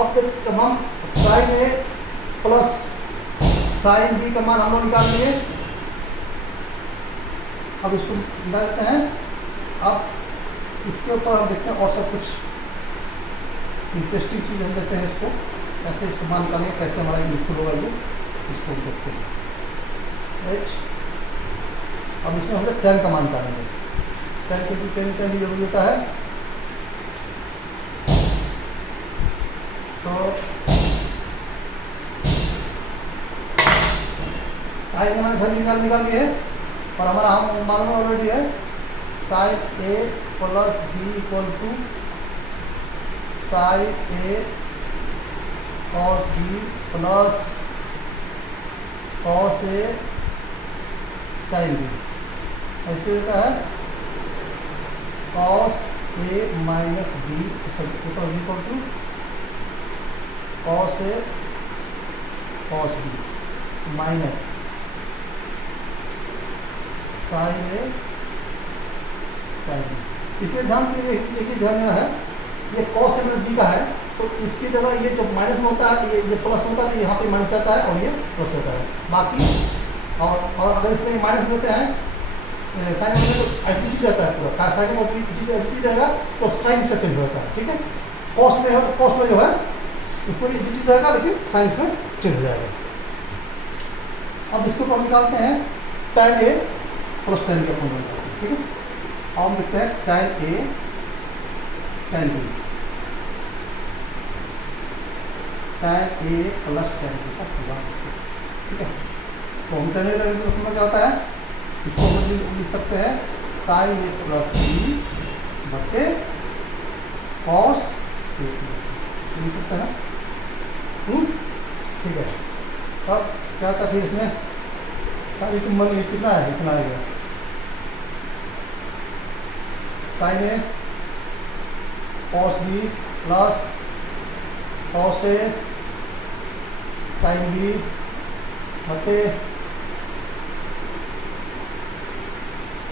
अब जब हम sign A plus sine B का मान हम लोग निकाल लिए। अब इसको निकाल देते हैं। अब इसके ऊपर हम देखते हैं और सब कुछ इंटरेस्टिंग चीज़ हम देखते हैं, इसको कैसे इसको मान निकालेंगे, कैसे हमारा यूजफुल होगा ये, इसको हम देखते हैं। राइट, अब इसमें हम लोग 10 का मान निकालेंगे। 10 क्योंकि 10 जरूरी होता है, तो साइन हमारे घर निकाल लिए और हमारा हम मालूम ऑलरेडी है sine A plus B equal to sine A cos B plus cos A sine B. ऐसे होता है cos A minus B equal to cos A cos B minus sine A sine B. इसमें ध्यान एक चीज़ ध्यान देना है, ये कॉस ए माइनस बी का है, तो इसकी जगह ये जो माइनस में होता है ये प्लस होता है, यहाँ पे माइनस रहता है और ये प्लस होता है। बाकी और अगर इसमें माइनस होते हैं साइन में तो आइडेंटिटी रहता है पूरा, साइन में आइडेंटिटी रहेगा तो साइन से चेंज होता है। ठीक है, कॉस में जो है उसमें भी आइडेंटिटी रहेगा लेकिन साइन में चेंज हो जाएगा। अब इसको हम निकालते हैं tan A plus tan B अपन निकालते हैं। ठीक है, अब हम देखते हैं tan A tan B, tan A plus tan B का प्लस। ठीक है, तो हम tan ए क्या होता है, इसको हम लिख सकते हैं साइन ए प्लस बी बटे कॉस ए लिख सकते हैं। ठीक है, अब क्या था फिर इसमें साइन मन कितना है, इतना आएगा साइन ए कॉस बी प्लस कॉस ए साइन बी बटे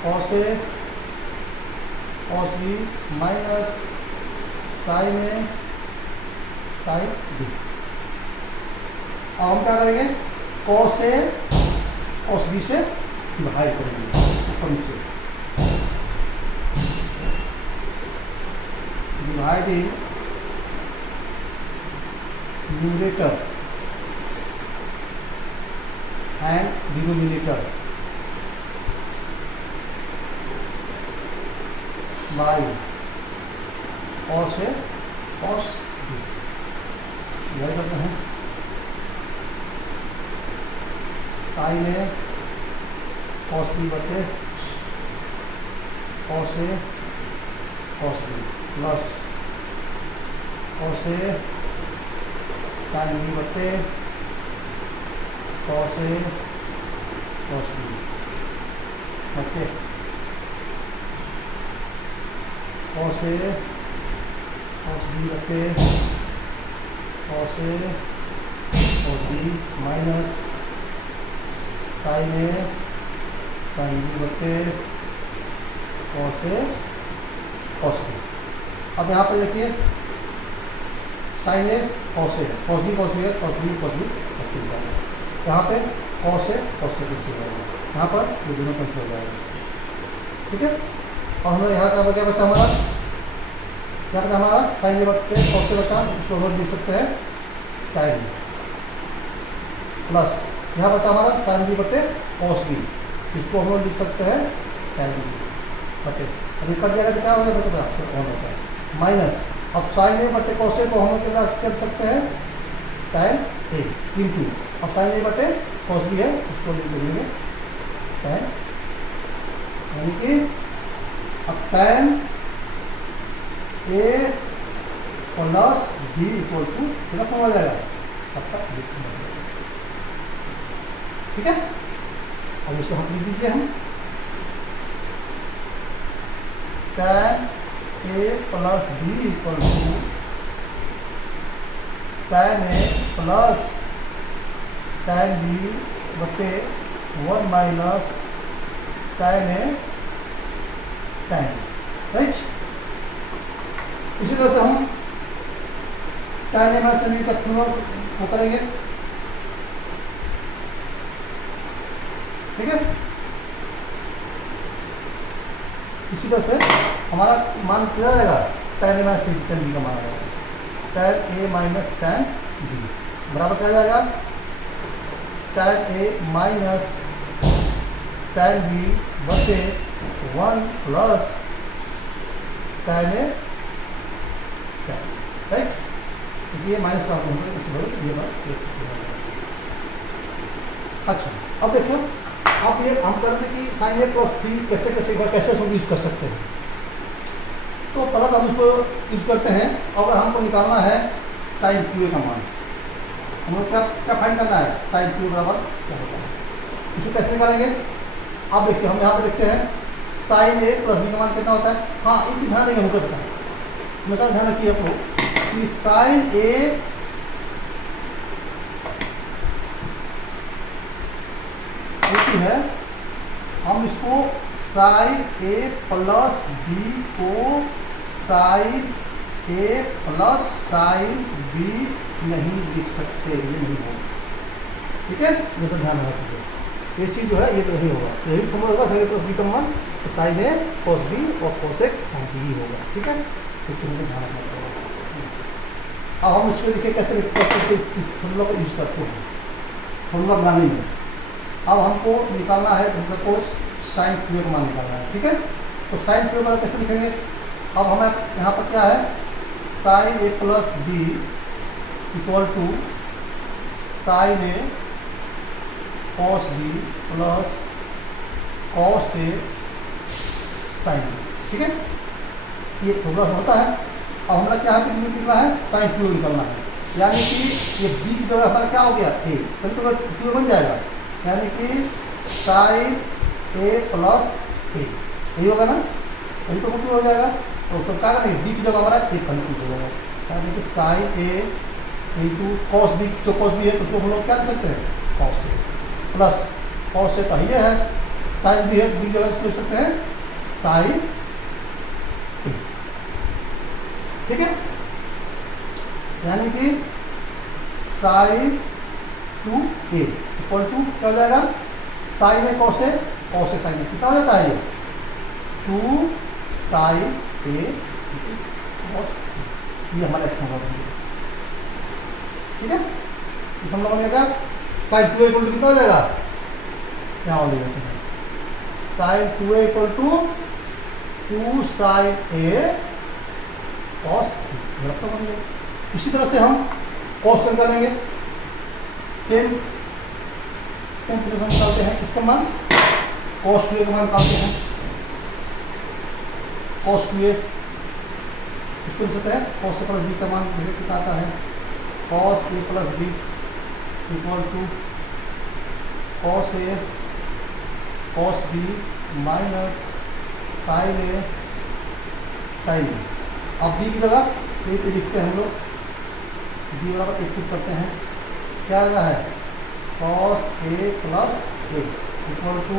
cos A cos B minus sine A sine B. अब हम क्या करेंगे, कॉस ए कॉस बी से डिवाइड करेंगे ऊपर नीचे, dividing numerator and denominator by cos A cos B. Divide करते हैं साइन ए कॉस बी बटे cos A cos B plus cos A sine B बटे कॉस ए कॉस बी बटे cos A cos B बटे cos A cos B minus sine A sine B बटे cos A cos B. अब यहाँ पे देखिए sine ए cos है, cos B है, cos B cos B cancel हो जाएगा। यहाँ पे कॉस है कॉस से कैंसिल हो जाएगा, यहाँ पर ये दोनों कैंसिल हो जाएगा। ठीक है, और हमें यहाँ का क्या बचा हमारा, यहाँ पर हमारा साइन ए बटे कॉस से बचा, इसको हम लिख सकते हैं tan प्लस यहाँ बचा हमारा साइन बी बटे कॉस बी, इसको हम लोग लिख सकते हैं tan बी बटे, अभी कट जाएगा तो क्या हो गया बचा, तो और बचा माइनस। अब साइन ए बटे कॉस ए को हम लोग क्या कर सकते हैं tan ए इंटू, अब साइन ए बटे कॉस बी है उसको लिख देंगे tan, यानी कि अब tan A plus B equal to कितना फॉर्म आ जाएगा, तब तक लिखना है। ठीक है, अब इसको हम लिख दीजिए, हम tan A plus B equal to tan A plus tan B बटे 1 minus tan A tan, right. इसी तरह से हम tan a minus tan b तक वो करेंगे, ठीक है। इसी तरह से हमारा मान किया जाएगा tan a minus tan b का मान आ जाएगा, tan a minus tan b बराबर क्या जाएगा, tan a minus tan b बटे 1 plus tan a tan, right. ये माइनस का ये बात। अच्छा अब देखो, अब ये हम करते हैं कि साइन ए प्लस बी कैसे कैसे यूज कर सकते हैं। तो पहले तो हम उसको यूज करते हैं, अगर हमको निकालना है साइन क्यू ए का मान, हम लोग क्या क्या फाइंड करना है, साइन क्यू बराबर क्या होता है, इसको कैसे निकालेंगे। अब देखिए हम यहाँ पे देखते हैं साइन ए प्लस बी का मान कितना होता है। हाँ एक चीज ध्यान देंगे, हमेशा बताएं, हमेशा ध्यान रखिए आपको कि साइन ए होती है, हम इसको साइन ए प्लस बी को sign A plus sine B नहीं लिख सकते, ये नहीं होगा, ठीक है। जैसे ध्यान रखना चाहिए, ये चीज़ जो है ये तो नहीं होगा, यही फॉर्मूला होगा साइन ए प्लस बी का मान साइन ए कॉस बी और कॉस ए साइन बी होगा, ठीक है। तो मुझे ध्यान रखना पड़ेगा। अब हम इसको देखिए कैसे फॉर्मूला का यूज करते हैं फॉर्मूला बनाने में। अब हमको निकालना है सपोज साइन क्यू का मान निकालना है, ठीक है। तो साइन क्यू का कैसे लिखेंगे, अब हमें यहाँ पर क्या है, sine A plus B equal to sine A cos B plus cos A sine B, ठीक है। ये फॉर्मूला होता है। अब हमारा क्या है, निकलना है साइन क्यू निकलना है, यानी कि ये बी की जगह हमारा क्या हो गया ए, तो क्यू बन जाएगा, यानी कि साइन ए प्लस ए, यही होगा ना, यही तो क्यू हो जाएगा। तो क्या करेंगे, बी की जगह हमारा ए कंक्लूड हो जाएगा, यानी कि sine a into cos B, जो कॉस बी है तो उसको हम लोग क्या लिख सकते हैं, cos A plus cos A तो ये है, साइन बी है, बी की जगह उसको लिख सकते हैं साइन ए, ठीक है। यानी कि साइन 2a इक्वल टू क्या हो जाएगा, sign A cos A sign ए, कितना हो जाता है ये 2 साइन ए कॉस, ये हमारा एक फॉर्मूला बन गया, ठीक है। ये फॉर्मूला बन गया, साइन 2a इक्वल टू कितना हो जाएगा, यहाँ हो जाएगा sine 2a equal to 2 sine A cos बन गया। इसी तरह से हम कॉस निकालेंगे, सेम प्रिपरेशन निकालते हैं, इसका मान कॉस 2a का मान निकालते हैं, कॉस 2a इसको लिख सकते हैं कॉस ए प्लस बी का मान कितना आता है, cos A plus B equal to cos A cos B minus sine A sine B. अब बी की जगह एक लिखते हैं हम लोग, बी बराबर एक पुट करते हैं, क्या आता है cos A plus A equal to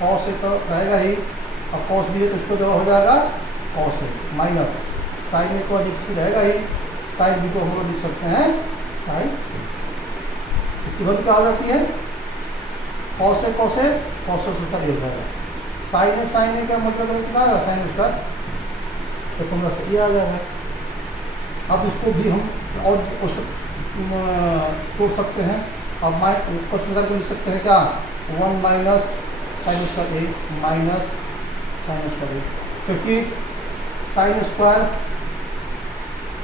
cos A तो रहेगा ही, अब कॉस बी है तो इसको जगह हो जाएगा कॉस ए माइनस साइन ए को अधिक रहेगा ही, साइन बी को हम लोग लिख सकते हैं साइन ए। इसकी वैल्यू क्या आ जाती है, कॉस ए उसका दे जाएगा, साइन ए का मतलब कितना आएगा, साइन उसका तो 15 से ये आ जाएगा। अब इसको भी हम और तोड़ सकते हैं, अब कुछ निकाल को लिख सकते हैं क्या, 1 minus sine square A minus sine square A, क्योंकि sine square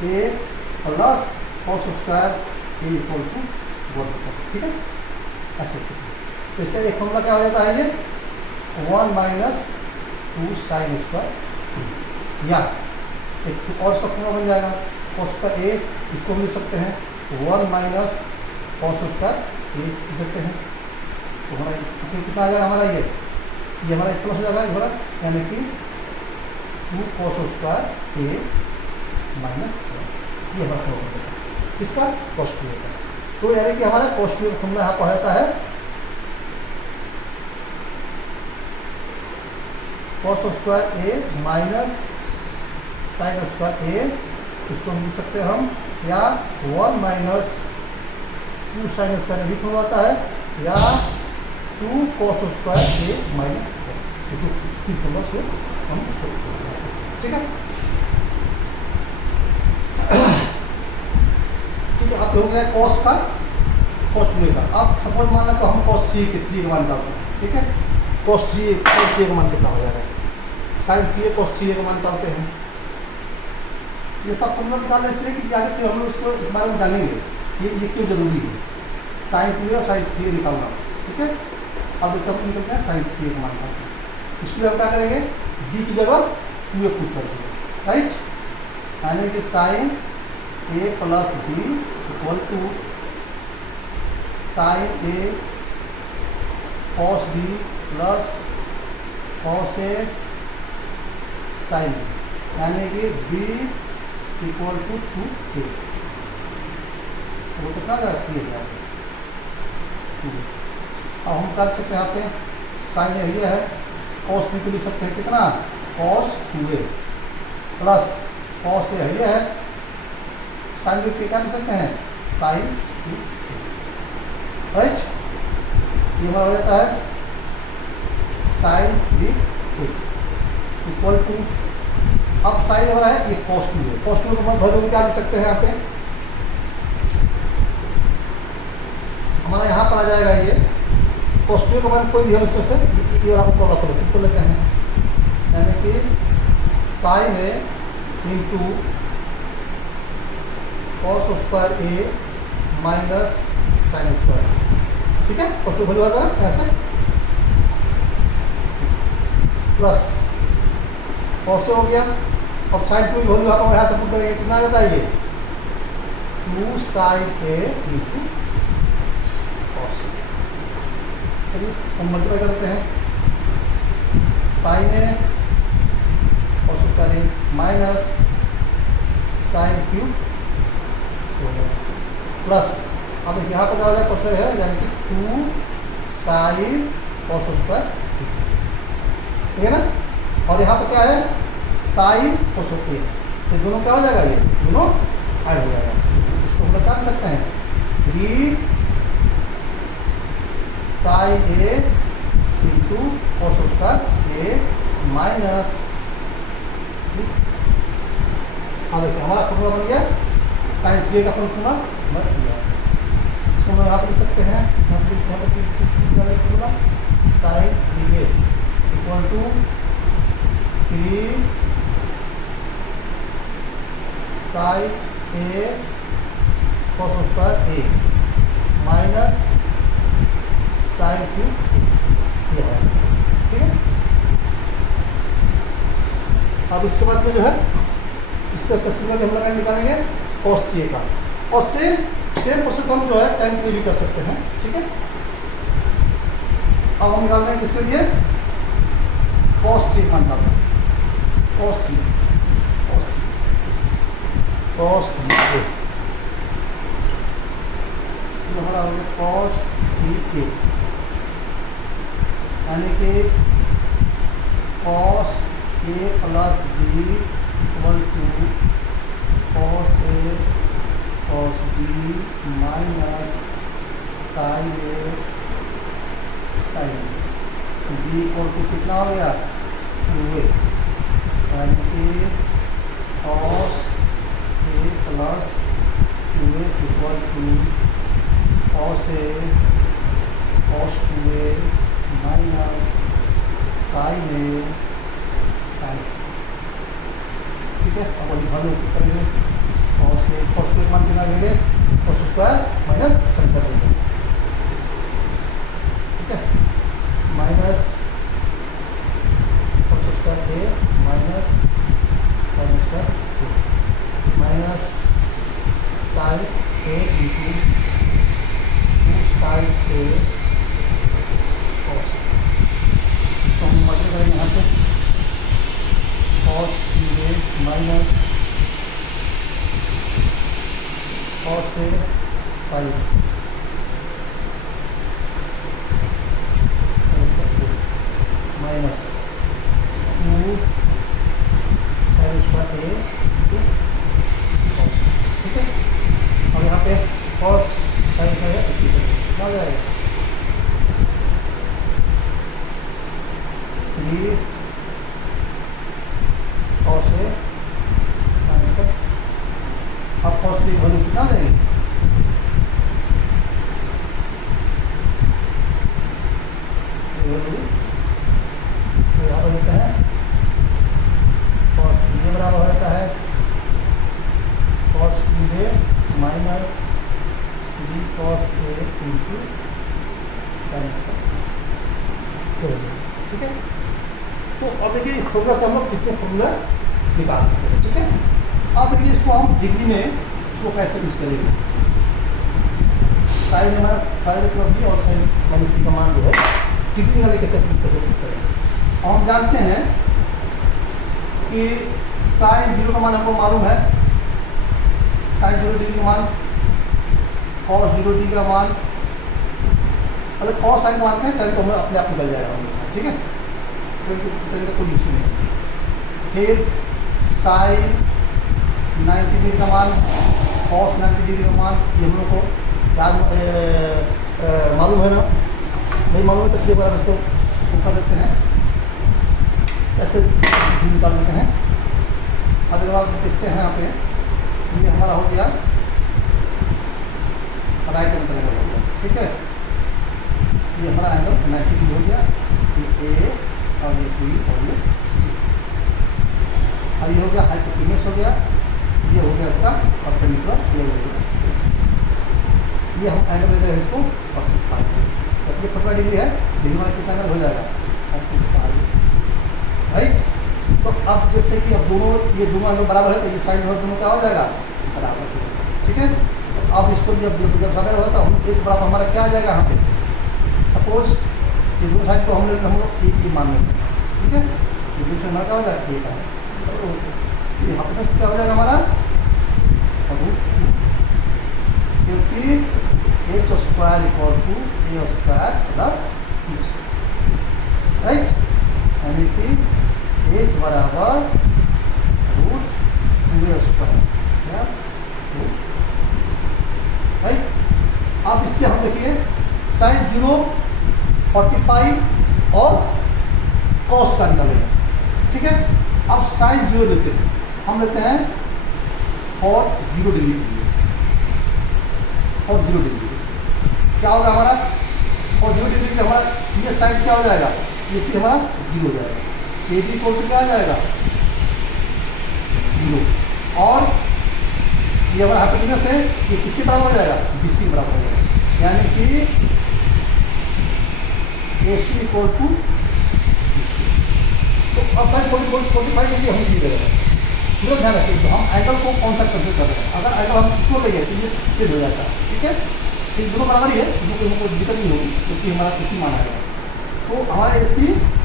A plus cos square A equal to 1, ठीक है ऐसे। तो इसका एक फॉर्मूला क्या हो जाता है, ये 1 माइनस 2 साइन स्क्वायर, या एक और इसका फॉर्मूला बन जाएगा कॉस स्क्वायर ए, इसको हम लिख सकते हैं 1 माइनस कॉस स्क्वायर ए लिख सकते हैं। तो हमारा इसमें कितना आ जाएगा, हमारा ये हमारा एक प्लस हो जाएगा हमारा, यानी कि 2 कॉस स्क्वायर ए माइनस, ये हमारा फॉर्मूला हो जाएगा इसका कॉस 2a का। तो यानी कि हमारा कॉस 2a का फॉर्मूला यहाँ पर जाता है कॉस स्क्वायर ए माइनस साइन स्क्वायर ए इसको हम लिख सकते हैं हम या 1 माइनस 2 साइन स्क्वायर भी खुलवाता है या 2 कॉस स्क्वायर ए माइनस तीन फॉर्मूला से हम उसको ठीक है। ठीक है, अब हो गया कॉस का कॉस 2 का। अब सपोज मान लो तो हम कॉस 3 का मान डालते हैं, ठीक है। कॉस 3 का मान कितना हो जाएगा, साइन 3 कॉस 3 का मान डालते हैं। ये सब फॉर्मूला निकालने इसलिए कि आगे फिर हम लोग इसको इस बारे में जानेंगे ये क्यों जरूरी है, साइन 2 और साइन 3 निकालना, ठीक है। अब एकदम निकलते हैं साइन 3 का मान निकालते हैं। इसमें हम क्या करेंगे, डी की जगह 2 पुट कर देंगे, राइट। यानी कि sine A plus B equal to sine A cos B plus cos A sine, यानी कि बी इक्वल टू 2a। वो कितना जाता है, अब हम कर सकते हैं यहाँ पे साइन ये है, कॉस बी को लिख सकते हैं कितना, कॉस 2a प्लस कॉस ए ये है, साइन बी क्या लिख सकते हैं, साइन 2a, राइट। ये हमारा हो जाता है साइन 3a इक्वल टू, अब साइन हो रहा है ये कॉस 2 है, कॉस 2 को हम वैल्यू क्या लिख सकते हैं, यहाँ पे हमारा यहाँ पर आ जाएगा ये कॉस 2 का मान कोई भी हम इसमें से ये वाला को लेते हैं, यानी कि sine a into cos square A minus sine square, ठीक है। कॉस 2 वैल्यू आता है ऐसे प्लस कॉस हो गया। अब साइन 2 की वैल्यू आप यहाँ से पुट करेंगे, कितना आ जाता है ये 2 साइन ए इंटू कॉस। चलिए इसको मल्टीप्लाई करते हैं, साइन ए कॉस स्क्वायर ए माइनस साइन क्यूब प्लस, अब यहाँ पर क्या हो जाए क्वेश्चन है, यानी कि 2 साइन कॉस स्क्वायर, ठीक है ना। और यहाँ पर क्या है, साइन कॉस ए, ये दोनों क्या हो जाएगा, ये दोनों ऐड हो जाएगा। इसको हम बता सकते हैं 3 sine a into cos square A minus, अब देखिए हमारा फॉर्मूला बन गया साइन 3 का फॉर्मूला बन गया। इसको हम यहाँ पर लिख सकते हैं, formula sine 3a equal to 3 sine A cos square A minus sine cube ये है, ठीक है। अब इसके बाद में जो है इस तरह से सिग्नल हम लगा निकालेंगे कॉस 3 का, और सेम प्रोसेस हम जो है tan 3 भी कर सकते हैं, ठीक है। अब हम निकाल रहे हैं किसके लिए, कॉस 3 मान डालते हैं, कॉस 3 हमारा हो गया कॉस 3a, यानी कि cos A plus B equal to cos A cos B minus sine A sine B equal to कितना हो गया 2a, यानी कि cos A plus 2a equal to cos A cos 2a minus sine A sine, ठीक है। अब वही value करेंगे, कॉस ए कॉस 2 मान कितना लेंगे, कॉस स्क्वायर माइनस साइन कर देंगे, ठीक है, minus cos square A minus sine square minus sine a into 2 sine A cos, तो हम मल्टीप्लाई करेंगे यहाँ से cos 3a minus cos A sine minus 2 sine square a हो जाएगा 3 cos A sin A। अब cos की वैल्यू कितना आ जाएगी, बराबर देते हैं cos ये बराबर हो जाता है cos A minus 3 cos A into sin A। ठीक है, तो अब देखिए इस फॉर्मूला से हम लोग कितने फॉर्मूला निकाल सकते हैं। ठीक है, अब देखिए इसको हम डिग्री में इसको कैसे यूज करेंगे, साइन हमारा साइन प्लस बी और साइन माइनस बी का मान जो है डिग्री वाले कैसे करेंगे। और हम जानते हैं कि साइन 0 का मान हमको मालूम है, साइन 0 डिग्री का मान, कॉस 0 डिग्री का मान, मतलब कॉस साइन का मानते हैं टेन तो हमें अपने आप निकल जाएगा। ठीक है, टेन का कोई इशू नहीं। फिर साइन 90 डिग्री का मान, कॉस 90 डिग्री का मान, ये हम लोग को याद मालूम है ना, नहीं मालूम है तो एक बार इसको कर देते हैं, ऐसे निकाल देते हैं। अब एक बार देखते हैं यहाँ पे, ये हमारा हो गया राइट एंगल का एंगल। ठीक है, ये हमारा एंगल 90 डिग्री हो गया, ये ए और ये बी और ये सी। अब ये हो गया हाइपोटेन्यूस हो गया, ये हो गया इसका परपेंडिकुलर, ये हो गया एक्स। ये हम एंगल ले रहे हैं इसको 45, जब ये 45 डिग्री है, डिग्री हमारा कितना एंगल हो जाएगा 45, राइट। तो अब जैसे कि अब दोनों ये दोनों एंगल बराबर है तो ये साइड और दोनों क्या हो जाएगा बराबर। ठीक है, तो अब इसको जब बराबर होता है हम इस बराबर हमारा क्या आ जाएगा यहाँ पे, सपोज ये दोनों साइड को हम लोग एक मान लेते हैं। ठीक है, ये दूसरा हमारा क्या हो जाएगा एक है, तो ये हाइपोटेन्यूस क्या हो जाएगा हमारा √2, क्योंकि h square equal to a square plus b square, right. यानी कि h बराबर √2a स्क्वायर, राइट। अब इससे हम देखिए साइन 0 45 और कॉस का निकालेंगे। ठीक है, अब साइन 0 लेते हैं, हम लेते हैं और 0 डिग्री और 0 डिग्री क्या होगा हमारा, और 0 डिग्री का हमारा ये साइड क्या हो जाएगा, ये फिर हमारा 0 हो जाएगा, ए बी इक्वल टू क्या आ जाएगा 0, और ये हमारा हाइपोटेन्यूस है, ये किसके बराबर हो जाएगा BC बराबर हो जाएगा, यानी कि AC इक्वल टू BC। तो अब साइड 45 के लिए हम ये दे रहे हैं, पूरा ध्यान रखिए तो हम एंगल को कौन सा कंसिडर कर रहे हैं। अगर एंगल हम इसको ले तो ये सिद्ध हो जाता है। ठीक है, ये दोनों बराबर ही है, इसमें कोई हमको दिक्कत नहीं होगी क्योंकि हमारा AC माना है, तो हमारा AC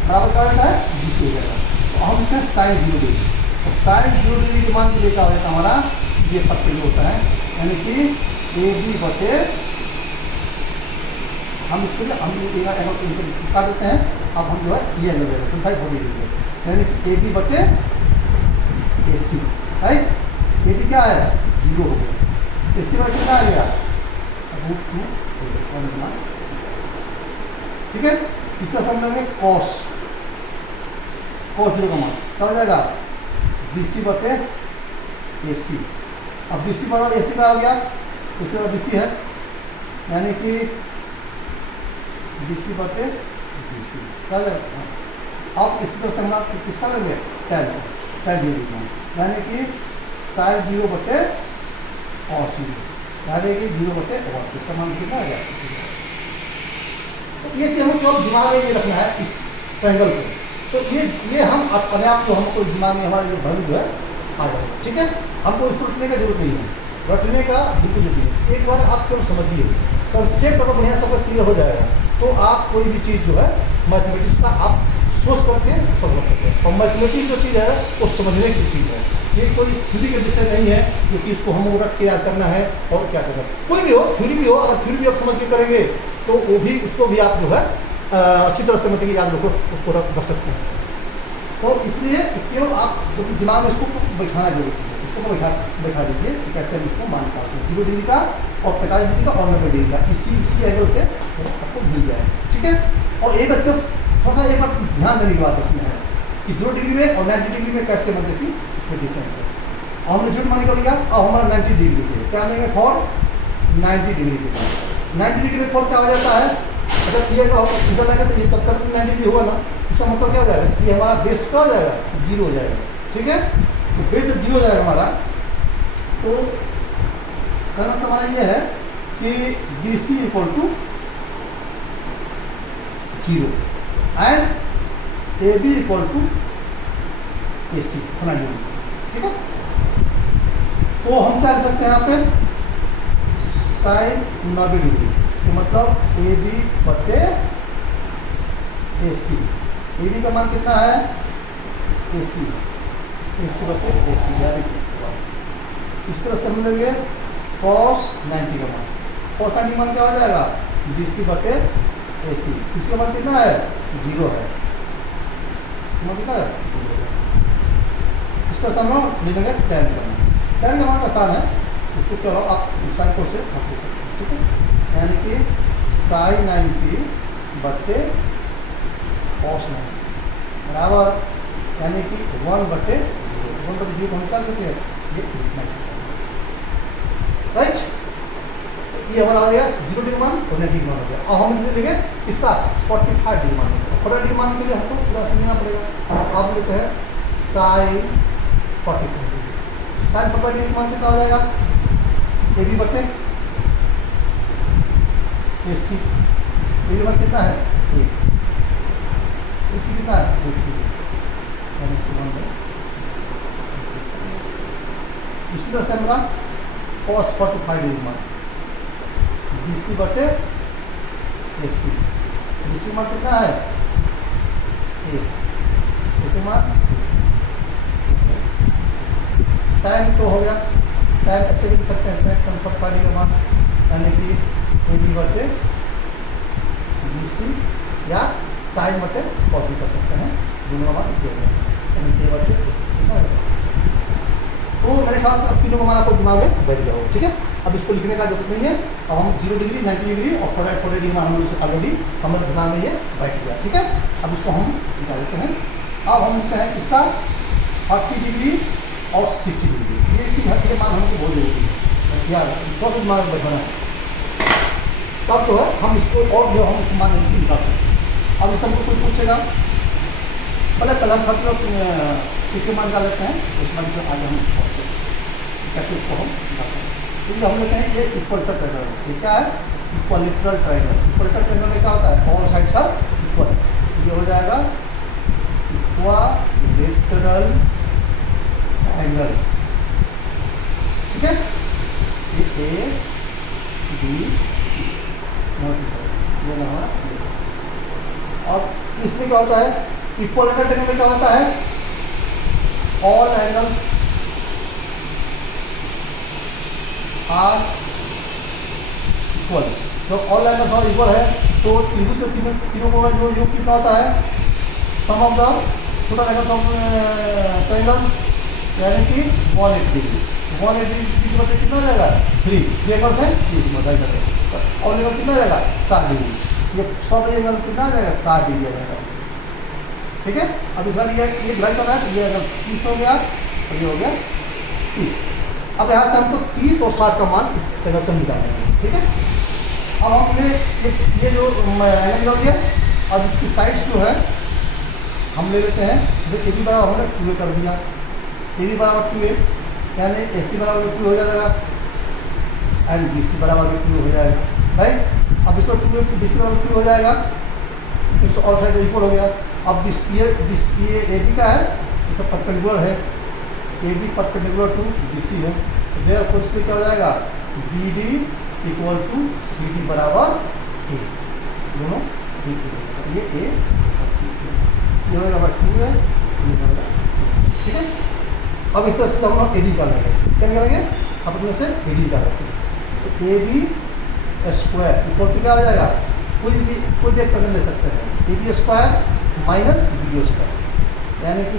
बराबर क्या रहता है BC हो जाएगा। तो हम इसमें साइन 0 डिग्री, तो साइन 0 डिग्री के मान लेकर आ जाता हमारा ये परपेंडिकुलर होता है, यानी कि AB बटे, हम इसके लिए हम एंगल काट देते हैं। अब हम जो है ये एंगल ले रहे हैं 45 डिग्री, यानी कि AB बटे AC, राइट। AB क्या है 0 हो गया, AC बटे कितना आ गया √2। ठीक है, इस तरह से हम लेंगे कॉस 0 का मान क्या हो जाएगा BC बटे AC। अब BC बराबर AC का हो गया, AC बराबर BC है, यानी कि BC बटे BC क्या हो जाएगा। अब इसी तरह से हम किसका लेंगे tan 0 लिखना, यानी कि साइन 0 बटे cos 0, यानी कि 0 बटे cos, इसका मान कितना आ गया। तो ये चीज़ हमको दिमाग में ये रखना है इस एंगल को, तो ये हम अपने आप को हमको दिमाग में हमारा ये वैल्यू जो है आ जाएगा। ठीक है, हमको इसको रटने का जरूरत नहीं है, रटने का बिल्कुल जरूरत नहीं है, एक बार आप केवल समझिए कंसेप्ट अगर बढ़िया सब क्लियर हो जाएगा तो आप कोई भी चीज़ जो है मैथमेटिक्स का आप सोच करके समझ सकते हैं। और मैथमेटिक्स जो चीज़ है वो समझने की चीज़ है, ये कोई थ्योरी के विषय नहीं है क्योंकि इसको हम रट के याद करना है और क्या करना है। कोई भी हो थ्योरी भी हो, अगर थ्योरी भी आप समझ के करेंगे तो वो भी उसको भी आप जो है अच्छी तरह से मतलब याद रखो उसको रख सकते हैं। तो इसलिए केवल आप जो दिमाग में इसको बैठाना जरूरी है, इसको बैठा दीजिए कि कैसे हम इसको मान पाते हैं 0 डिग्री का और 45 डिग्री का और 90 डिग्री का, इसी एंगल से आपको मिल जाए। ठीक है। और एक बच्चे थोड़ा सा एक बार ध्यान देने की बात इसमें है कि 0 डिग्री में और 90 डिग्री में कैसे बनती थी, इसमें डिफरेंस है। और हमने झूठ मान लिया और हमारा 90 डिग्री के क्या लेंगे फॉर 90 डिग्री के 90 डिग्री फॉर क्या हो जाता है, अगर ये इधर लगे तो ये तब तक 90 डिग्री होगा ना, इसका मतलब क्या हो जाएगा, ये हमारा बेस क्या हो जाएगा, 0 हो जाएगा। ठीक है। तो बेस जब 0 हो जाएगा हमारा, तो कहना तो हमारा ये है कि BC equal to 0 and AB equal to AC होना जरूरी। ठीक है। तो हम क्या कर सकते हैं यहाँ पे साइन 90 डिग्री, तो मतलब AB बटे AC, AB का मान कितना है AC बटे AC, यानी इस तरह से हम लेंगे cos 90 का मान, cos 90 मान क्या हो जाएगा BC बटे AC, इसका मान कितना है 0 है, मान कितना है 0 है। इस तरह से हम लोग ले लेंगे tan का मान, tan का मान आसान है, उसको क्या हो आप साइन को से आप ले सकते हैं। ठीक है। यानी कि साइन 90 बटे cos 90 बराबर, यानी कि 1 बटे 0 को हम कर सकते हैं, ये राइट। ये हमारा आ गया 0 डिग्री मान और 90 डिग्री मान हो गया। अब हम इसे लेंगे इसका 45 डिग्री मान, 45 डिग्री मान के लिए हमको पूरा समझना पड़ेगा। अब लेते हैं साइन 45 डिग्री, साइन 45 डिग्री मान से क्या हो जाएगा AB बटे AC, AB मान कितना है A, AC कितना है 2, इसी तरह से हमारा cos 45 डिग्री मान BC बटे AC, BC मान कितना है A, AC मान tan तो हो गया, tan ऐसे भी लिख सकते हैं इसमें 45 डिग्री मान, यानी कि AB बटे BC या साइन बटे cos भी कर सकते हैं, दोनों का मान दिया गया, यानी A बटे कितना है। तो मेरे ख्याल से अब तीनों का मान आपको दिमाग में बैठ गया हो। ठीक है। अब इसको लिखने का जरूरत नहीं है, अब हम 0 डिग्री 90 डिग्री और 45 डिग्री मान हम ऑलरेडी हमारे दिमाग में ये बैठ गया। ठीक है। अब इसको हम निकाल देते हैं। अब हम लिखते हैं इसका 40 डिग्री और 60 डिग्री, ये चीज़ हर मान हमको बहुत जरूरी है यार, थोड़ा सा दिमाग में बैठाना है, तब जो है हम इसको और जो हम इस मान निकाल सकते हैं। अब इस हमको कोई पूछेगा पहले हम 30 और 60 मान निकाल लेते हैं, उस मान को आगे हम पहुँचते हैं कैसे इसको हम निकालते हैं। तो हम लेते हैं ये इक्वलेटरल ट्रायंगल, ये क्या है इक्वलेटरल ट्रायंगल। इक्वलेटरल ट्रायंगल में क्या होता है ऑल साइड्स आर इक्वल, ये हो जाएगा इक्वालेटरल ट्रायंगल। ठीक है। ये A B ये ना, और इसमें क्या होता है इक्वलेटरल ट्रायंगल में क्या होता है ऑल एंगल्स आर इक्वल, तो ऑल एंगल्स आर इक्वल है, तो तीनों से तीनों को जो योग कितना होता है sum of the total angles of triangles, यानी कि 180 डिग्री, 180 डिग्री मतलब कितना हो जाएगा 3 एंगल्स है, मल्टीप्लाई करें और एंगल कितना हो जाएगा 60 डिग्री, ये सब एंगल कितना हो जाएगा 60 डिग्री हो जाएगा। ठीक है। अब इधर ये ब्लाइट होना है, ये अगर 30 हो गया और ये हो गया 30। अब यहाँ से हमको 30 और 60 का मान इस तरह से निकालना है। ठीक है। अब हमने ये जो एंगल निकाल दिया, अब इसकी साइड्स जो है हम ले लेते हैं, जो AB बराबर हमने 2A कर दिया, AB बराबर 2A यानी AC बराबर 2 हो जाएगा एंड BC बराबर 2 हो जाएगा। राइट। अब इसको 2A BC बराबर 2 हो जाएगा, इसको और साइड इक्वल हो गया। अब ये AB का है, इसका परपेंडिकुलर है, AB परपेंडिकुलर टू BC है, तो देयरफॉर इसलिए क्या हो जाएगा BD इक्वल टू CD बराबर A, दोनों ये A ये होगा बराबर 2 है, ये बराबर। ठीक है। अब इस तरह से हम लोग AD निकालेंगे, क्या निकालेंगे अपने से AD निकालेंगे, तो AB स्क्वायर इक्वल टू क्या हो जाएगा कोई भी एक टर्म ले सकते हैं, AB square minus BD square, यानी कि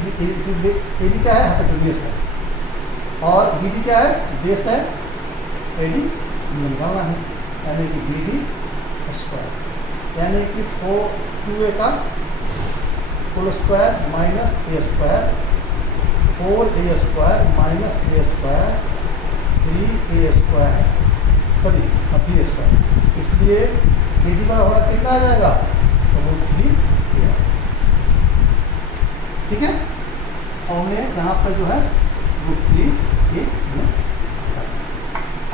AB क्या है हाइपोटेन्यूज है, और बी डी क्या है, बेस है, ए डी निकालना है, यानी कि बी डी स्क्वायर, यानी कि 2a का whole square minus a square, 4a square minus a square, 3a square, sorry 3a square, इसलिए ए डी बराबर होगा कितना आ जाएगा, √3a, ठीक है। और हमने यहाँ पर जो है √3a,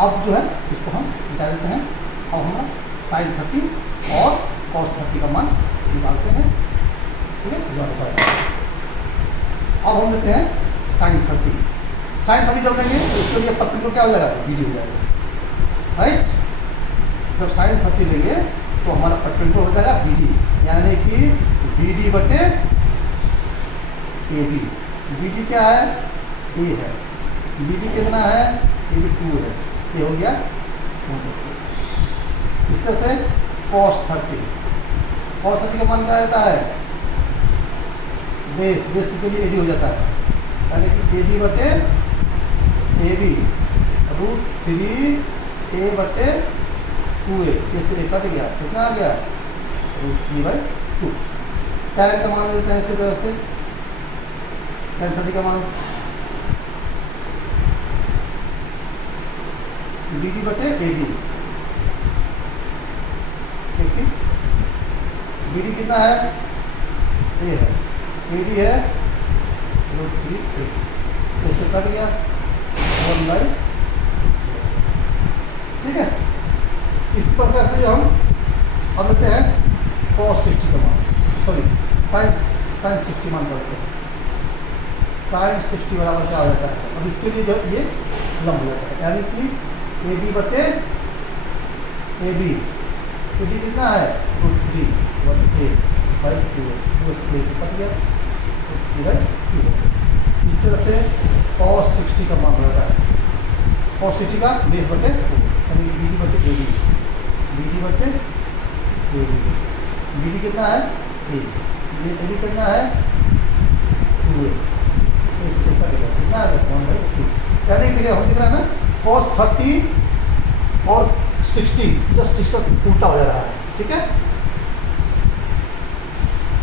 अब जो है इसको हम निकाल देते हैं। अब हम sin 30 और cos 30 का मान निकालते हैं, ठीक है। अब हम लेते हैं sin 30। sin 30 जब लेंगे तो इसके लिए परपेंडिकुलर क्या हो जाएगा, बी डी हो जाएगा, राइट। जब sin 30 लेंगे तो हमारा परपेंडिकुलर हो जाएगा बी डी, यानी कि बी डी बटे ए बी। बी डी क्या है, ए है, बी डी कितना है, ए बी 2 है, ये हो गया। इस तरह से cos 30 का मान क्या आता है, बेस के लिए ए डी हो जाता है, यानी कि ए डी बटे ए बी √3a बटे 2a, कैसे कट गया, कितना आ गया, √3/2। tan का मान लेते हैं इसी तरह से, tan 30 का मान बी डी बटे ए डी, बी डी कितना है, ए है, ए डी है √3a, कैसे कट गया 1/, ठीक है। इस प्रकार से जो हम अब लेते हैं cos 60 का मान, सॉरी sin 60 मान करते हैं, sin 60 बराबर क्या हो जाता है, अब इसके लिए जो ये लंब हो जाता है, यानी कि ए बी बटे ए बी कितना है, √3/2 कट गया, √3/2। इस तरह से cos 60 का मान हो जाता है, cos 60 का बेस बटे, यानी कि बी डी बटे ए बी, बी डी बटे ए बी, बी डी कितना है, ए बी कितना है 2a, इसके कट गया, कितना आ गया 1/2, यानी देखिए हम दिख रहा है ना, cos 30 और 60 जस्ट इसका उल्टा हो जा रहा है, ठीक है।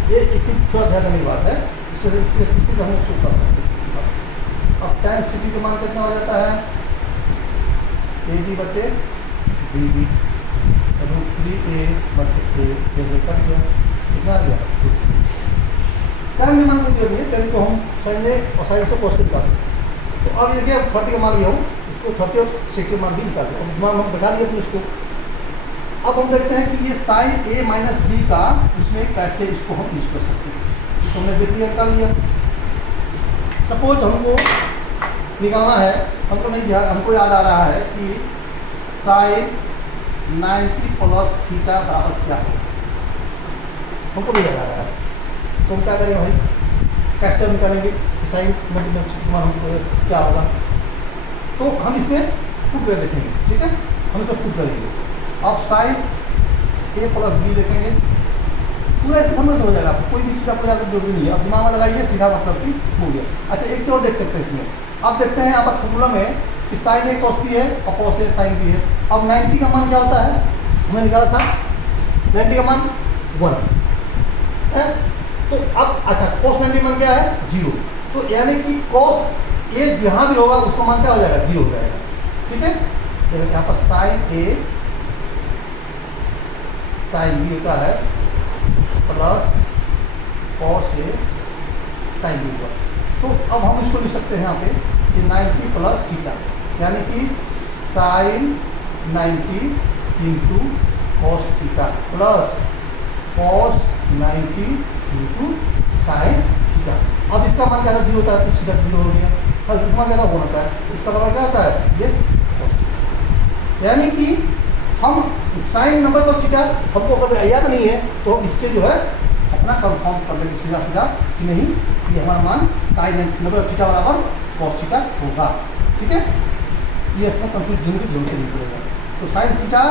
ये एक थोड़ा ध्यान देने की बात है, इससे हम उसको कर सकते हैं। अब tan 60 का मान कितना हो जाता है, ए बी बटे बी बी √3a बटे ए, ये कट गया, कितना आ गया, tan के मान को दे दिए, tan को हम साइन में और साइन से cos से निकाल सकते हैं। तो अब देखिए 30 का मान लिया हूँ, उसको 30 और 60 मान भी निकाल दिया, अब मान हम बैठा लिया फिर इसको। अब हम देखते हैं कि ये sin a माइनस बी का उसमें कैसे इसको हम यूज कर सकते हैं, तो हमने देख लिया, निकाल लिया। सपोज हमको निकालना है, हमको नहीं ध्यान, हमको याद आ रहा है कि sin 90 प्लस थीटा बराबर क्या हो, हमको नहीं याद आ रहा है, तो हम क्या करेंगे भाई, कैसे हम निकालेंगे कि sin 90 मान हमको क्या होगा, तो हम इसमें पुट कर देखेंगे, ठीक है, हम इसे पुट करेंगे। अब sin a प्लस बी देखेंगे, पूरा ऐसे फॉर्मूला से हो जाएगा, कोई भी चीज़ आपको ज़्यादा जरूरी नहीं है, अब दिमाग में लगाइए, सीधा मतलब कि हो गया। अच्छा एक चीज़ और देख सकते हैं इसमें, अब देखते हैं यहाँ पर फॉर्मूला में कि sin a cos b है और cos a sin b है। अब 90 का मान क्या होता है, हमने निकाला था 90 का मान 1 है, तो अब अच्छा cos 90 मान क्या है 0, तो यानी कि cos a जहाँ भी होगा उसका मान क्या हो जाएगा 0 हो जाएगा, ठीक है। देखो यहाँ पर sin a sin b होता है plus cos a sin b होगा, तो अब हम इसको लिख सकते हैं यहाँ पे कि 90 प्लस थीटा, यानी कि sin 90 into cos theta plus cos 90 into sin theta. अब इसका मान क्या था 0 होता है, तो सीधा 0 हो गया, और इसका मान क्या था 1 होता है, इसका बराबर क्या होता है ये cos थीटा। यानी कि हम साइन नंबर पर थीटा हमको अगर याद नहीं है तो इससे जो है अपना कंफर्म कर लेंगे सीधा सीधा कि नहीं ये हमारा मान साइन नंबर थीटा बराबर cos थीटा होगा, ठीक है। ये इसमें कंफ्यूजन की जरूरत नहीं पड़ेगा, तो साइन थीटा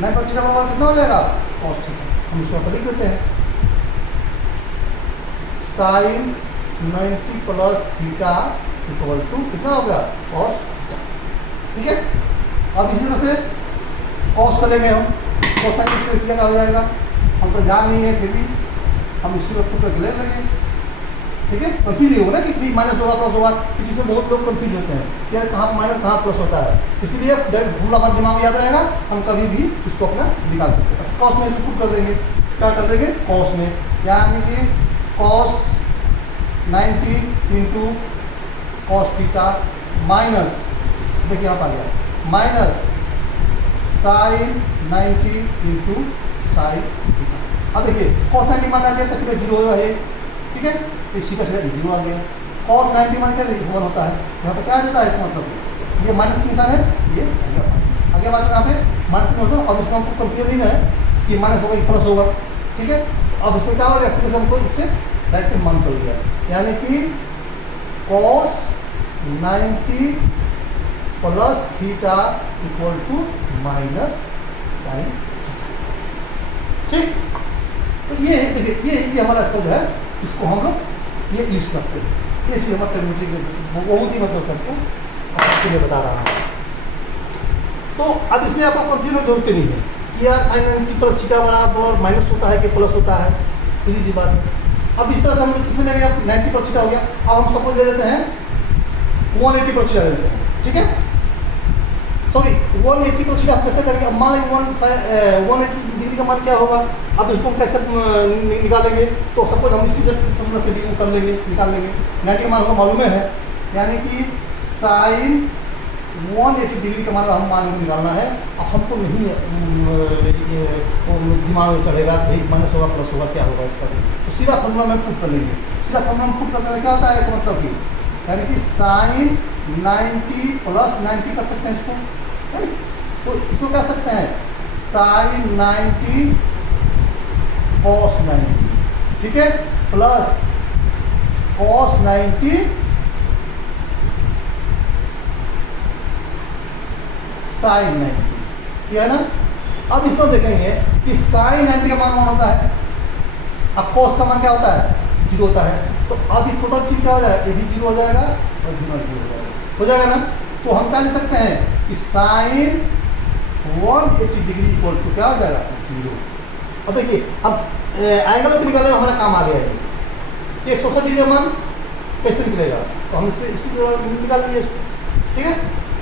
9 थीटा बराबर कितना हो जाएगा cos थीटा, हम इसको पर लिख देते हैं sine 90 plus theta equal to कितना हो गया cos थीटा। ठीक है, अब इसी तरह से cos चलेंगे हम, कोसाइन इस जगह हो जाएगा, हम तो जान नहीं है फिर भी हम इसी वक्त करके ले लेंगे। ठीक है, कंफ्यूज नहीं होगा ना कि माइनस होगा प्लस होगा, क्योंकि इसमें बहुत लोग कंफ्यूज होते हैं कि यार कहाँ माइनस कहाँ प्लस होता है, इसलिए फॉर्मूला बात दिमाग में याद रहेगा, हम कभी भी इसको अपना निकाल सकते हैं। कॉस में इसको पुट कर देंगे, क्या कर देंगे कॉस में, यानी कि cos 90 into cos theta minus, देखिए यहाँ पर आ गया minus sine 90 into sine theta. अब देखिए कॉस 90 मान आ गया तो फिर जीरो है, ठीक है, तो सीधा सीधा जीरो आ गया। कॉस 90 मान क्या 1 होता है, यहाँ पे क्या आ जाता है इसका मतलब ये माइनस की निशान है, ये आगे बात यहाँ पे माइनस नहीं होता। अब इसमें हमको कंफ्यूज नहीं है कि माइनस होगा कि प्लस होगा। ठीक है, अब इसमें क्या होगा सीधे से हमको इससे डायरेक्ट मान कर दिया, यानी कि cos 90 plus theta equal to minus sine theta. ठीक, तो ये देखिए ये हमारा इसका जो है इसको हम लोग ये यूज करते हैं, ये चीज़ हमारा ट्रिग्नोमेट्री बहुत ही मतलब करके आपके लिए बता रहा हूँ। तो अब इसमें आपको कंफ्यूज होने जरूरत नहीं है कि यार साइन 90 पर थीटा बराबर माइनस होता है कि प्लस होता है, सीधी सी बात है। अब इस तरह से हम किसमें लेंगे, अब 90 पर थीटा हो गया, अब हम सपोज ले लेते हैं 180 पर थीटा ले लेते हैं। ठीक है, सॉरी 180 पर थीटा कैसे करेंगे, अब मान लीजिए 180 डिग्री का मान क्या होगा, अब इसको हम कैसे निकालेंगे, तो सपोज हम इसी से इस फॉर्मूला से भी कर लेंगे, निकाल लेंगे। 90 का मान हमको मालूम है, यानी कि साइन 180 डिग्री का मान हम मान को निकालना है। अब हमको नहीं दिमाग में चढ़ेगा भाई माइनस होगा प्लस होगा क्या होगा इसका, तो सीधा फॉर्मूला में पुट कर लेंगे। सीधा फॉर्मूला में पुट करते हैं क्या होता है, एक मतलब कि यानी कि साइन 90 प्लस 90 कर सकते हैं इसको, तो इसको कह सकते हैं साइन 90 कॉस 90, ठीक है, प्लस कॉस 90 साइन 90, ये है ना। अब इसमें देखेंगे कि साइन 90 का मान होता है, अब कॉस का मान क्या होता है 0 होता है, तो अब ये टोटल चीज क्या हो जाएगा, ये भी 0 हो जाएगा और 0 हो जाएगा ना। तो हम क्या लिख सकते हैं कि साइन 180 डिग्री इक्वल टू क्या हो जाएगा 0। अब देखिए अब एंगल को निकालने में हमारा काम आ गया है, 180 डिग्री का मान कैसे निकलेगा, तो हम इसमें इसी निकाल दिए इसको। ठीक है,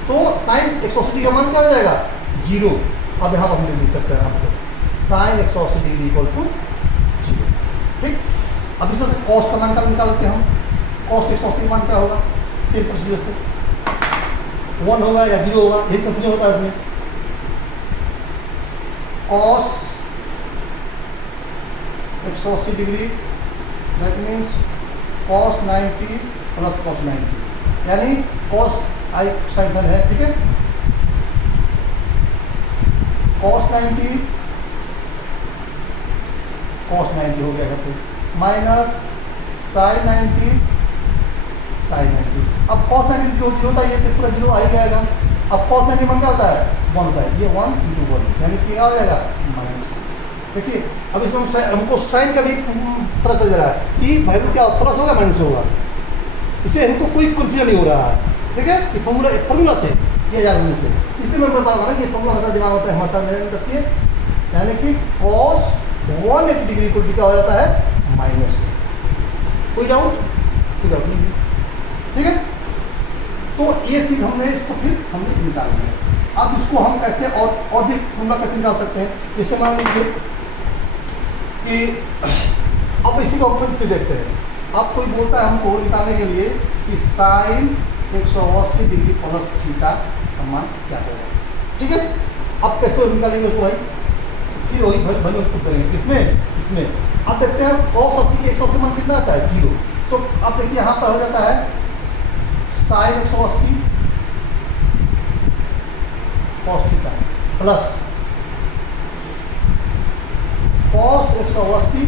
तो साइन 180 डिग्री का मान क्या हो जाएगा 0। अब यहाँ पर हम लिख सकते हैं हमसे साइन 180 डिग्री इक्वल टू 0। ठीक, अब इस तरह से कॉस का मान का निकालते हैं हम, कॉस 180 मान क्या होगा, सेम प्रोसीजर से 1 होगा या 0 होगा, यही कंफ्यूजन होता है इसमें। Cos 180 degree that means cos 90 plus cos 90, यानी कॉस आई साइन है, ठीक है, कॉस 90 हो गया है, फिर माइनस साइन 90 साइन 90। अब कॉस 90 जो होता है ये पूरा 0 आ ही जाएगा। अब कॉस 90 मान क्या होता है 1 होता है, ये 1 इंटू 1 यानी कि क्या हो जाएगा माइनस। देखिए अब इसमें हमको साइन का भी पता चल जा रहा है कि वैल्यू क्या प्लस होगा माइनस होगा, इससे हमको कोई कंफ्यूजन नहीं हो रहा है। ठीक है, ये फॉर्मूला से ये जानने से, इसलिए मैं बता रहा हूँ कि फॉर्मूला हमेशा दिमाग में हमेशा ध्यान रखिए, यानी कि कॉस 180 डिग्री को क्या हो जाता है माइनस। कोई डाउट नहीं, ठीक है। तो ये चीज़ हमने इसको फिर हमने निकालनी है। अब इसको हम कैसे और भी फॉर्मूला कैसे निकाल सकते हैं, जैसे मान लीजिए कि अब इसी को फिर देखते हैं। अब कोई बोलता है हमको निकालने के लिए कि साइन 180 डिग्री प्लस थीटा का मान क्या होगा। ठीक है, अब कैसे निकालेंगे उसको भाई, फिर वही वैल्यू पुट करेंगे इसमें अब देखते हैं कॉस 80 के 180 मान कितना आता है 0। तो अब देखिए यहाँ पर हो जाता है sine 180 cos theta plus cos 180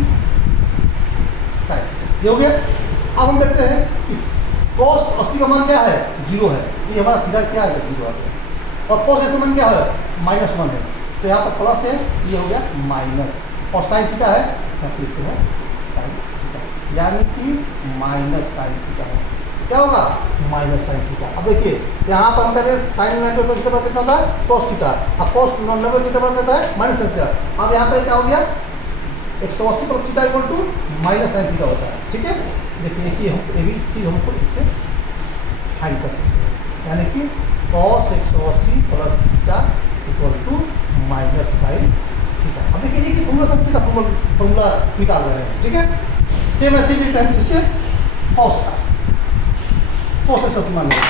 sine, ये हो गया। अब हम देखते हैं कि कॉस 80 का मान क्या है 0 है, ये हमारा सीधा क्या है 0 आ गया, और कॉस 80 मान क्या है -1 है, तो यहाँ पर प्लस है, ये हो गया माइनस, और साइन थीटा है यहाँ लिखते हैं साइन थीटा, यानी कि माइनस साइन थीटा है। क्या होगा माइनस साइन थीटा। अब देखिए यहाँ पर हम कह रहे हैं साइन 90 थीटा पर कितना होता है कॉस थीटा, अब कॉस 90 थीटा पर कितना है माइनस साइन थीटा। अब यहाँ पर क्या हो गया 180 पर theta equal to minus sine theta होता है। ठीक है, देखिए ये भी चीज़ हमको इससे फाइंड कर सकते हैं, यानी कि cos 180 plus theta equal to minus sine theta. अब देखिए एक ही फॉर्मूला सब कितना फॉर्मूला निकाल रहे हैं। ठीक है, सेम ऐसे भी टाइम जिससे कॉस का कॉस 180 मान लिया।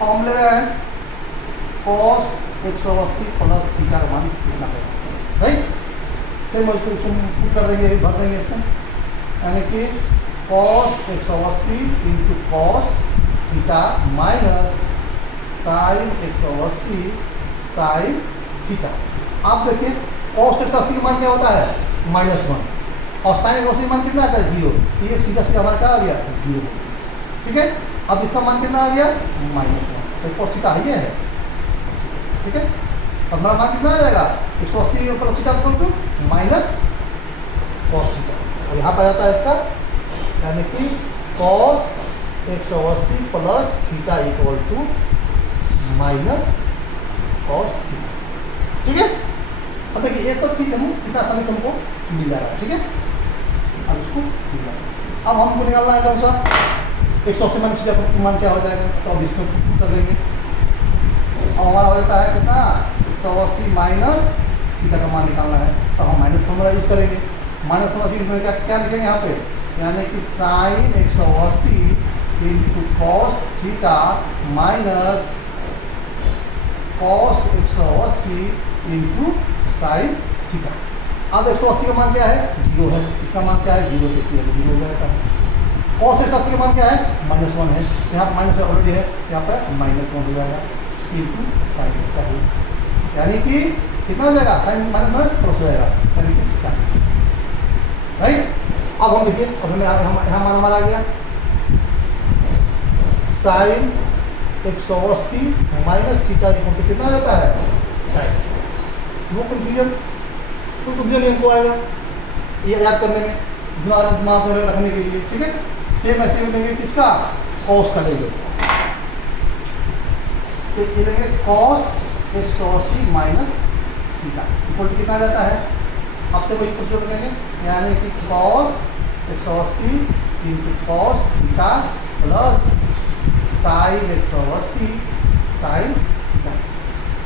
अब हम ले रहे हैं कॉस 180 प्लस थीटा का मान कितना है, राइट। सेम उसको पुट कर देंगे, भर देंगे इसमें, यानी कि cos 180 into cos theta minus sine 180 sine theta. आप देखिए कॉस 180 का मान क्या होता है -1 और साइन 180 मान कितना आता है 0, ये सीधा सीधा हमारा क्या आ गया 0। ठीक है, अब इसका मान कितना आ गया -1, तो कॉस थीटा ये है। ठीक है, अब हमारा मान कितना आ जाएगा 180 plus theta equal to minus cos theta, और यहाँ पर जाता है इसका, यानी कि cos 180 plus theta equal to minus cos theta. ठीक है, अब देखिए ये सब चीज़ हम कितना समय से हमको मिल जा रहा है। ठीक है, अब इसको मिल जा रहा है। अब हमको निकालना है कौन सा 180 माइनस थीटा का मान क्या हो जाएगा, तो अब इसमें कर देंगे। अब हमारा हो जाता है कितना 180 माइनस थीटा का मान निकालना है, तो हम माइनस फॉर्मूला यूज़ करेंगे। माइनस फॉर्मूला यूज करके क्या लिखेंगे यहाँ पे, यानी कि sine 180 into cos theta minus cos 180 into sine theta. अब 180 का मान क्या है 0 है, इसका मान क्या है 0 से 0 हो जाएगा। कॉस 180 का मान क्या है -1 है, यहाँ पर माइनस ऑलरेडी है, यहाँ पर -1 हो जाएगा इंटू साइन थीटा है, यानी कि कितना हो जाएगा साइन माइनस प्लस हो जाएगा, यानी कि साइन। राइट, अब हम देखिए, अब हमें यहाँ मान हमारा आ गया sine 180 minus theta equal to कितना रहता है साइन। नो कन्फ्यूजन, कोई कन्फ्यूजन नहीं हमको आएगा ये याद करने में, दिमाग में रखने के लिए। ठीक है, सेम ऐसे भी लेंगे किसका कॉस का लेंगे, तो ये लेंगे cos 180 minus theta equal to कितना जाता है, आपसे वही क्वेश्चन लेंगे, यानी कि cos 180 into cos theta plus sine 180 sine theta.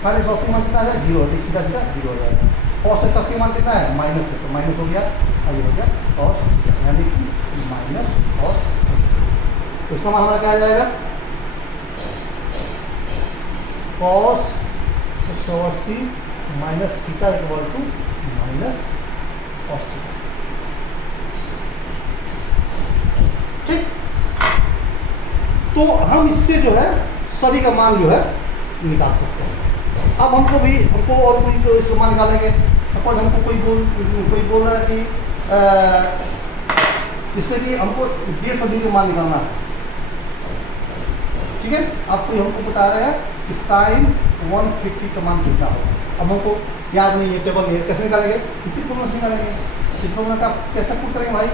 Sine 180 मान कितना है 0 होती है, सीधा सीधा 0 हो जाएगा। कॉस 180 मान कितना है माइनस है, तो माइनस हो गया, और ये हो गया कॉस, यानी कि माइनस कॉस। तो इसका मान हमारा क्या आ जाएगा cos 180 minus theta equal to minus cos theta. ठीक, तो हम इससे जो है सभी का मान जो है निकाल सकते हैं। अब हमको और कोई इसको मान निकालेंगे। सपोज हमको कोई बोल रहा है कि जिससे कि हमको 150 डिग्री मान निकालना है। ठीक है, आप कोई हमको बता रहे हैं कि साइन 150 का मान कितना होगा। अब हमको याद नहीं है, टेबल नहीं है, कैसे निकालेंगे, इसी फॉर्मूला से निकालेंगे। इस फॉर्मूला का कैसे पुट करेंगे भाई,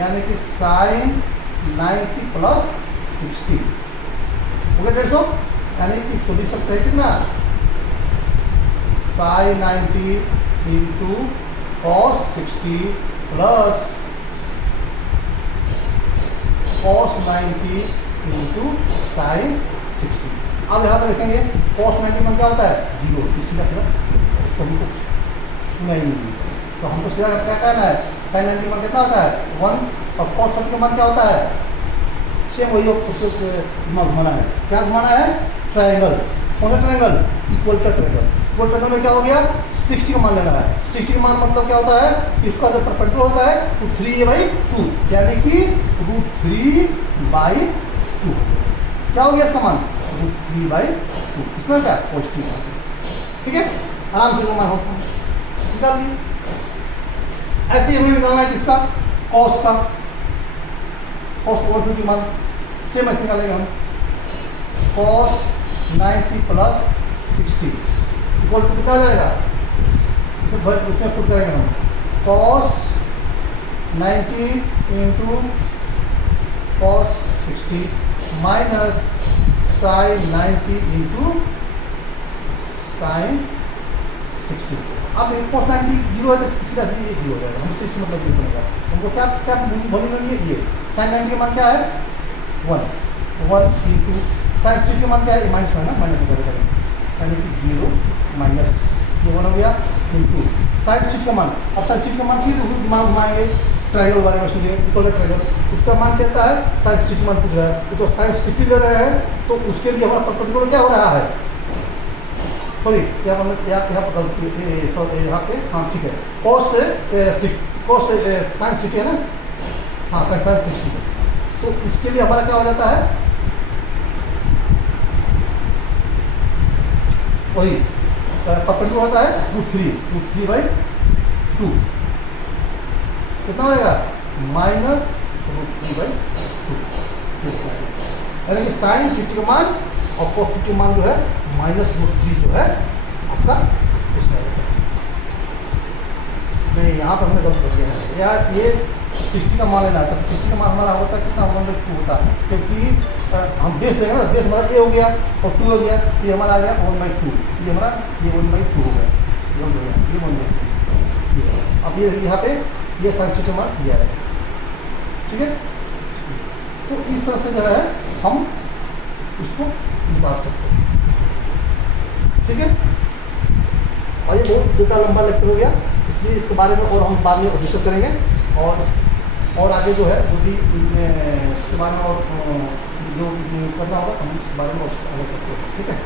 यानी कि साइन 90 प्लस 60 हो गया 150, यानी कि तो लिख सकते हैं कितना sine 90 into cos 60 plus cos 90 into sine 60। अब यहाँ पर देखेंगे कॉस 90 में क्या होता है 0, सीधा सीधा उसको हमको छूना ही नहीं, तो हमको सीधा क्या कहना है साइन 90 मान कितना होता है 1, और कॉस 30 का मान क्या होता है सेम वही दिमाग घुमाना है। क्या घुमाना है ट्रायंगल, कौन सा triangle equal triangle. Equal triangle में क्या हो गया 60 का मान लेना है। 60 का मान मतलब क्या होता है, इसका जो परपेंडिकुलर होता है तो 3/2, यानी कि √3/2 क्या हो गया इसका मान √3/2। इसमें क्या पॉजिटिव है। ठीक है, आराम से मान निकाल ली। ऐसे ही हमें निकालना है किसका कॉस का, कॉस 150 मान सेम ऐसे निकालेंगे हम, कॉस 90 प्लस 60 इक्वल टू कितना आ जाएगा, उसमें पुट करेंगे हम cos 90 into cos 60 minus sine 90 into sine 60। अब देखिए cos 90 जीरो है तो सीधा सीधा ये जीरो हो जाएगा, हमसे इससे मतलब ये बनेगा। हमको क्या क्या वॉल्यूम है ये साइन 90 का मान क्या है 1 इंटू साइन 60 का मान क्या है माइनस में ना, माइनस में करेंगे यानी कि जीरो माइनस ये 1 हो गया इंटू साइन 60 का मान। अब साइन 60 का मान फिर दिमाग घुमाएंगे ट्रायंगल बारे में सुनिए, इक्वल ट्रायंगल उसका मान कहता है साइन 60 मान पूछ रहा है तो साइन 60 ले रहे हैं तो उसके लिए हमारा परपेंडिकुलर क्या हो रहा है, सॉरी यहाँ पर गलती यहाँ पे, हाँ ठीक है कॉस साइन 60 है ना, हाँ साइन 60 तो इसके लिए हमारा क्या हो जाता है वही परपेंडिकुलर होता है √3/2 कितना होएगा -√3/2 यानी कि साइन 50 का मान और cos 50 का मान जो है -√3 जो है आपका उसका नहीं, यहाँ पर हमने गलत कर दिया है यार, ये 60 का मान लेना है तो 60 का मान हमारा होता है कितना 1/2 होता है, क्योंकि हम बेस देंगे ना, बेस हमारा a हो गया और 2 हो गया, ये हमारा आ गया 1/2, ये हमारा ये 1/2 हो गया, ये 1/2। अब ये यहाँ पे ये साइन 60 का मान दिया है, ठीक है। तो इस तरह से जो है हम इसको निकाल सकते हैं, ठीक है। और ये बहुत ज़्यादा लंबा लेक्चर हो गया, इसलिए इसके बारे में और हम बाद में डिस्कस करेंगे और आगे जो है जो भी इसके बारे में और जो करना होगा हम इस बारे में आगे करते हैं, ठीक है।